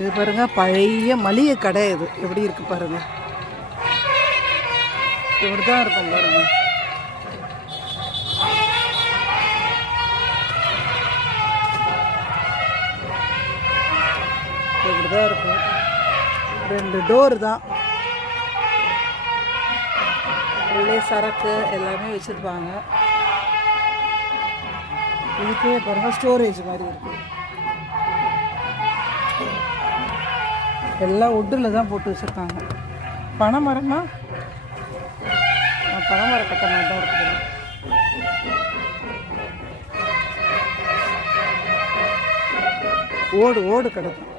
இது பாருங்க, பழைய மளிகை கடை. இது எப்படி இருக்கு பாருங்க. இப்படிதான் இருக்கும் பாருங்க. இப்படிதான் இருக்கும். 2 டோர் தான். உள்ளே சரக்கு எல்லாமே வச்சுருப்பாங்க. இதுக்கே பாருங்க ஸ்டோரேஜ் மாதிரி இருக்கு. எல்லாம் உட்டில் தான் போட்டு வச்சுருக்காங்க. பனைமரம்னா பனைமர கட்ட மாதிரி தான் இருக்குது. ஓடு கிடக்கும்.